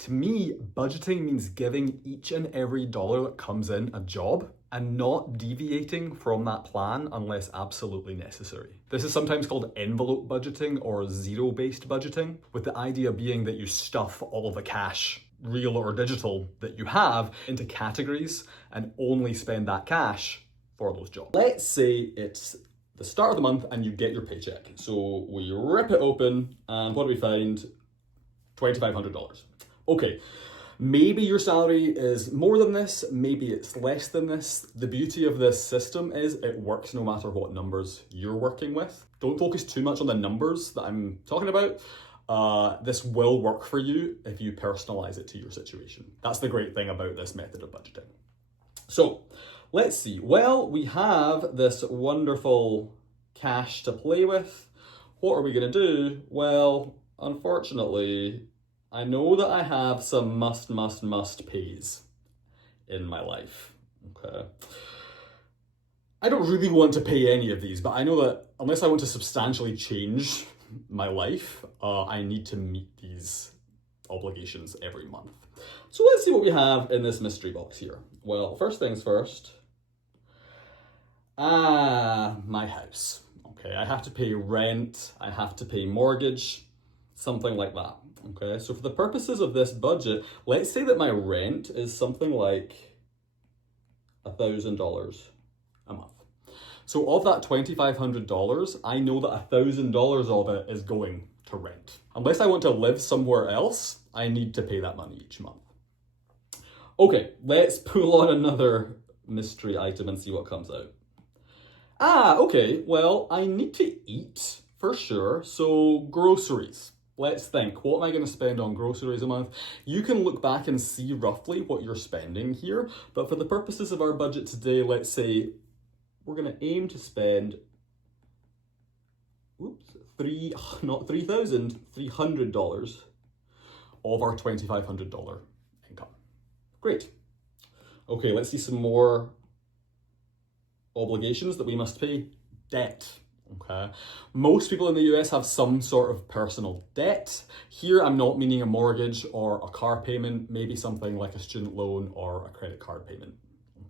To me, budgeting means giving each and every dollar that comes in a job and not deviating from that plan unless absolutely necessary. This is sometimes called envelope budgeting or zero-based budgeting, with the idea being that you stuff all of the cash, real or digital, that you have into categories and only spend that cash for those jobs. Let's say it's the start of the month and you get your paycheck. So we rip it open and what do we find? $2,500. Okay, maybe your salary is more than this, maybe it's less than this. The beauty of this system is it works no matter what numbers you're working with. Don't focus too much on the numbers that I'm talking about. This will work for you if you personalize it to your situation. That's the great thing about this method of budgeting. So let's see. Well, we have this wonderful cash to play with. What are we going to do? Well, unfortunately, I know that I have some must pays in my life, okay? I don't really want to pay any of these, but I know that unless I want to substantially change my life, I need to meet these obligations every month. So let's see what we have in this mystery box here. Well, first things first, my house. Okay, I have to pay rent, I have to pay mortgage, something like that. Okay, so for the purposes of this budget, let's say that my rent is something like $1,000 a month. So of that $2,500, I know that $1,000 of it is going to rent. Unless I want to live somewhere else, I need to pay that money each month. Okay, let's pull on another mystery item and see what comes out. Okay, well, I need to eat for sure, so groceries. Let's think, what am I going to spend on groceries a month? You can look back and see roughly what you're spending here, but for the purposes of our budget today, let's say we're going to aim to spend $3,300 of our $2,500 income. Great. Okay, let's see some more obligations that we must pay. Debt. Okay. Most people in the US have some sort of personal debt. Here, I'm not meaning a mortgage or a car payment, maybe something like a student loan or a credit card payment.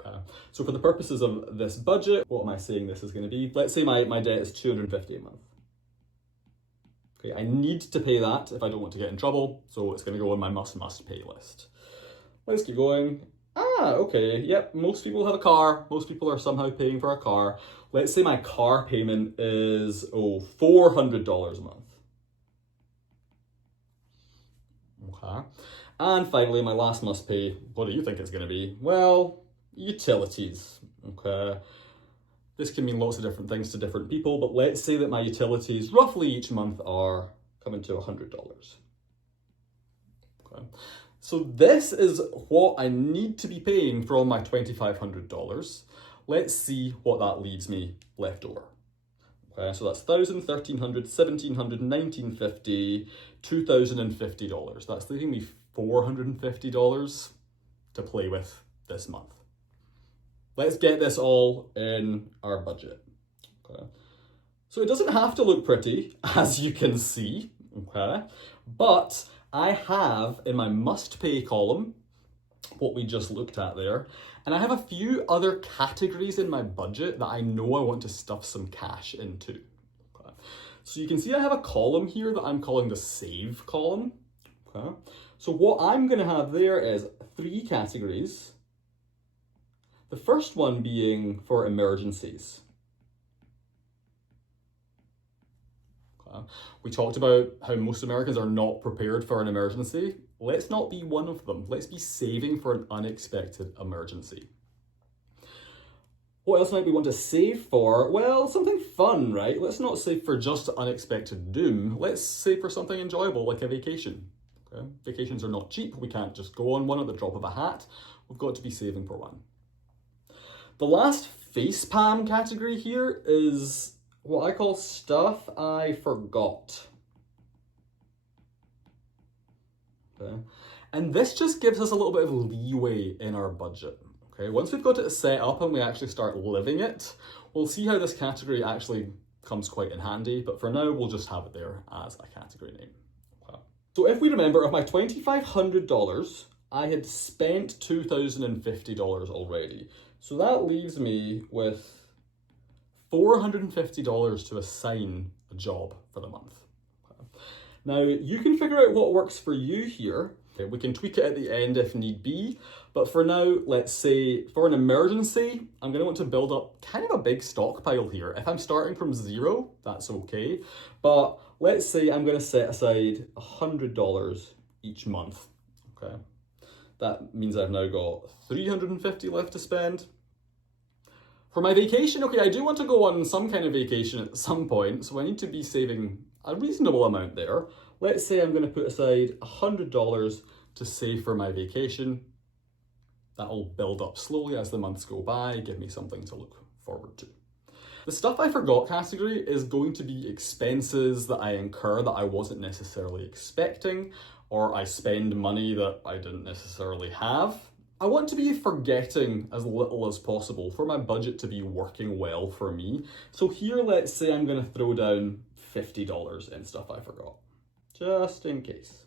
Okay. So for the purposes of this budget, what am I saying this is going to be? Let's say my debt is $250 a month. Okay, I need to pay that if I don't want to get in trouble, so it's going to go on my must pay list. Let's keep going. Okay, yep, most people have a car. Most people are somehow paying for a car. Let's say my car payment is, $400 a month. Okay. And finally, my last must pay, what do you think it's going to be? Well, utilities. Okay. This can mean lots of different things to different people, but let's say that my utilities roughly each month are coming to $100. Okay. So this is what I need to be paying from my $2,500. Let's see what that leaves me left over. Okay, so that's $1,000, $1,300, $1,700, $1,950, $2,050. That's leaving me $450 to play with this month. Let's get this all in our budget. Okay. So it doesn't have to look pretty, as you can see, okay? But I have in my must pay column what we just looked at there, and I have a few other categories in my budget that I know I want to stuff some cash into. Okay. So you can see I have a column here that I'm calling the save column. Okay. So what I'm going to have there is 3 categories. The first one being for emergencies. We talked about how most Americans are not prepared for an emergency. Let's not be one of them. Let's be saving for an unexpected emergency. What else might we want to save for? Well, something fun, right? Let's not save for just unexpected doom. Let's save for something enjoyable, like a vacation. Okay? Vacations are not cheap. We can't just go on one at the drop of a hat. We've got to be saving for one. The last facepalm category here is what I call stuff I forgot. Okay. And this just gives us a little bit of leeway in our budget. Okay. Once we've got it set up and we actually start living it, we'll see how this category actually comes quite in handy. But for now, we'll just have it there as a category name. Okay. So if we remember, of my $2,500, I had spent $2,050 already. So that leaves me with $450 to assign a job for the month. Now, you can figure out what works for you here. Okay, we can tweak it at the end if need be, but for now, let's say for an emergency, I'm going to want to build up kind of a big stockpile here. If I'm starting from zero, that's okay, but let's say I'm going to set aside $100 each month, okay? That means I've now got $350 left to spend. For my vacation, okay, I do want to go on some kind of vacation at some point, so I need to be saving a reasonable amount there. Let's say I'm going to put aside $100 to save for my vacation. That'll build up slowly as the months go by, give me something to look forward to. The stuff I forgot category is going to be expenses that I incur that I wasn't necessarily expecting, or I spend money that I didn't necessarily have. I want to be forgetting as little as possible for my budget to be working well for me. So here, let's say I'm going to throw down $50 in stuff I forgot, just in case.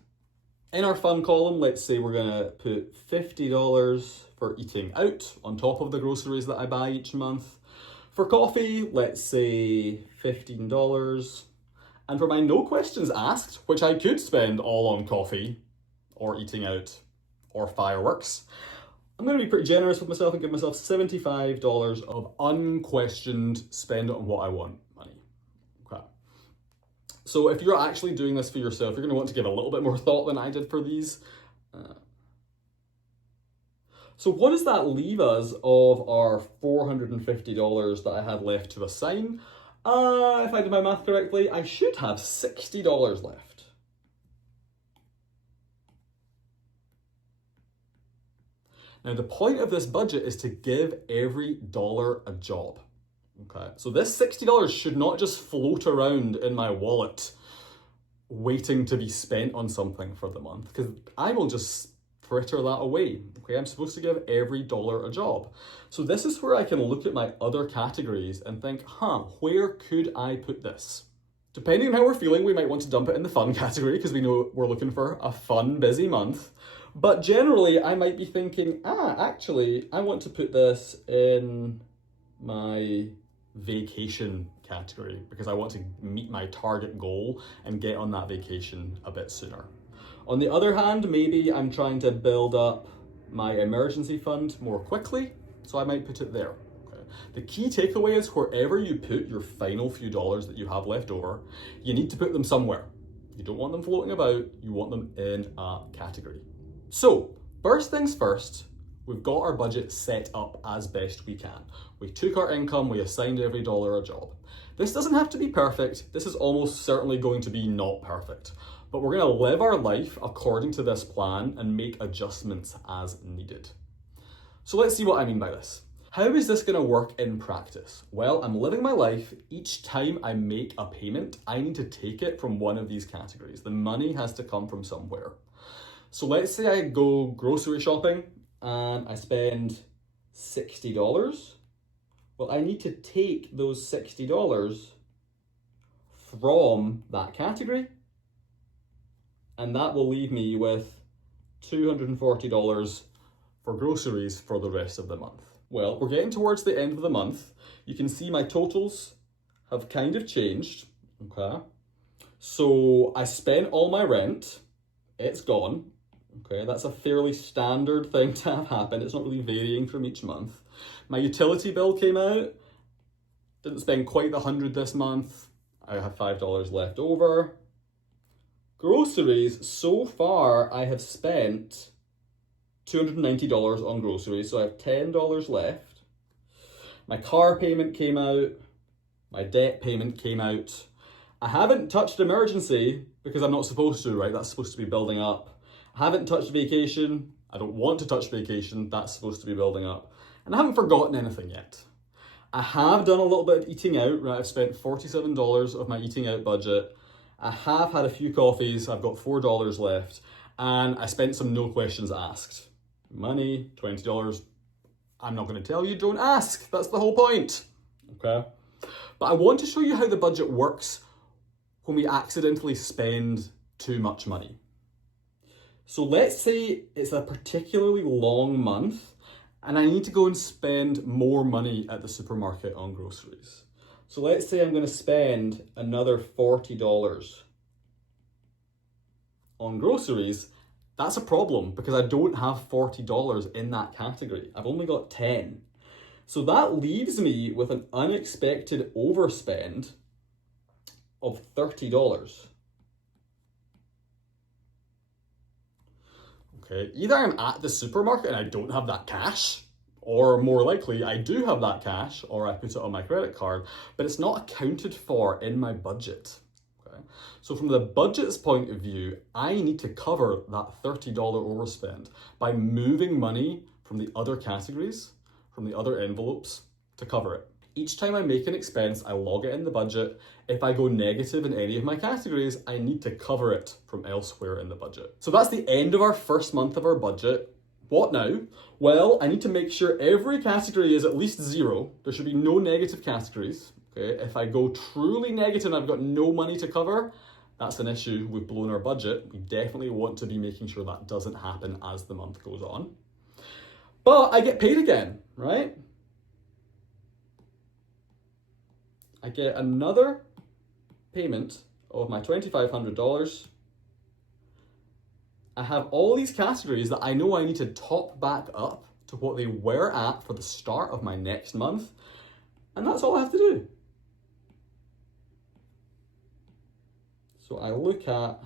In our fun column, let's say we're going to put $50 for eating out on top of the groceries that I buy each month. For coffee, let's say $15. And for my no questions asked, which I could spend all on coffee or eating out or fireworks, I'm going to be pretty generous with myself and give myself $75 of unquestioned spend on what I want money. Okay. So if you're actually doing this for yourself, you're going to want to give a little bit more thought than I did for these. So what does that leave us of our $450 that I had left to assign? If I did my math correctly, I should have $60 left. Now, the point of this budget is to give every dollar a job. Okay, so this $60 should not just float around in my wallet waiting to be spent on something for the month, because I will just fritter that away. Okay, I'm supposed to give every dollar a job. So this is where I can look at my other categories and think, where could I put this? Depending on how we're feeling, we might want to dump it in the fun category because we know we're looking for a fun, busy month. But generally, I might be thinking, actually, I want to put this in my vacation category because I want to meet my target goal and get on that vacation a bit sooner. On the other hand, maybe I'm trying to build up my emergency fund more quickly, so I might put it there. Okay. The key takeaway is wherever you put your final few dollars that you have left over, you need to put them somewhere. You don't want them floating about, you want them in a category. So, first things first, we've got our budget set up as best we can. We took our income, we assigned every dollar a job. This doesn't have to be perfect, this is almost certainly going to be not perfect, but we're going to live our life according to this plan and make adjustments as needed. So let's see what I mean by this. How is this going to work in practice? Well, I'm living my life. Each time I make a payment, I need to take it from one of these categories. The money has to come from somewhere. So let's say I go grocery shopping and I spend $60. Well, I need to take those $60 from that category, and that will leave me with $240 for groceries for the rest of the month. Well, we're getting towards the end of the month. You can see my totals have kind of changed, okay? So I spent all my rent, it's gone. Okay, that's a fairly standard thing to have happen. It's not really varying from each month. My utility bill came out. Didn't spend quite the 100 this month. I have $5 left over. Groceries, so far I have spent $290 on groceries, so I have $10 left. My car payment came out. My debt payment came out. I haven't touched emergency because I'm not supposed to, right? That's supposed to be building up. I haven't touched vacation. I don't want to touch vacation. That's supposed to be building up. And I haven't forgotten anything yet. I have done a little bit of eating out, right? I've spent $47 of my eating out budget. I have had a few coffees. I've got $4 left. And I spent some no questions asked. Money, $20. I'm not going to tell you, don't ask. That's the whole point. Okay? But I want to show you how the budget works when we accidentally spend too much money. So let's say it's a particularly long month and I need to go and spend more money at the supermarket on groceries. So let's say I'm going to spend another $40 on groceries. That's a problem because I don't have $40 in that category. I've only got 10. So that leaves me with an unexpected overspend of $30. Okay, either I'm at the supermarket and I don't have that cash, or more likely I do have that cash or I put it on my credit card, but it's not accounted for in my budget. Okay? So from the budget's point of view, I need to cover that $30 overspend by moving money from the other categories, from the other envelopes to cover it. Each time I make an expense, I log it in the budget. If I go negative in any of my categories, I need to cover it from elsewhere in the budget. So that's the end of our first month of our budget. What now? Well, I need to make sure every category is at least 0. There should be no negative categories. Okay? If I go truly negative and I've got no money to cover, that's an issue. We've blown our budget. We definitely want to be making sure that doesn't happen as the month goes on. But I get paid again, right? I get another payment of my $2,500. I have all these categories that I know I need to top back up to what they were at for the start of my next month. And that's all I have to do. So I look at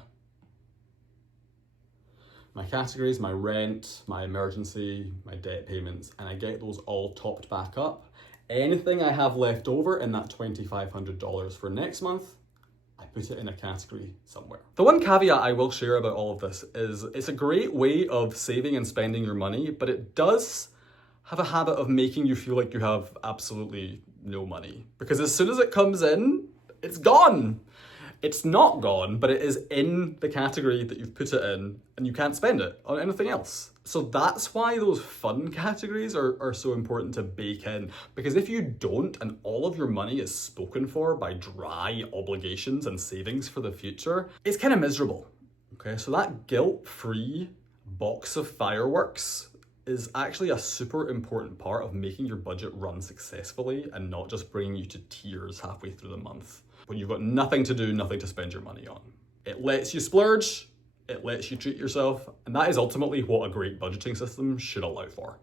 my categories, my rent, my emergency, my debt payments, and I get those all topped back up. Anything I have left over in that $2,500 for next month, I put it in a category somewhere. The one caveat I will share about all of this is it's a great way of saving and spending your money, but it does have a habit of making you feel like you have absolutely no money. Because as soon as it comes in, it's gone. It's not gone, but it is in the category that you've put it in and you can't spend it on anything else. So that's why those fun categories are so important to bake in, because if you don't and all of your money is spoken for by dry obligations and savings for the future, it's kind of miserable. Okay, so that guilt-free box of fireworks is actually a super important part of making your budget run successfully and not just bringing you to tears halfway through the month when you've got nothing to do, nothing to spend your money on. It lets you splurge, it lets you treat yourself, and that is ultimately what a great budgeting system should allow for.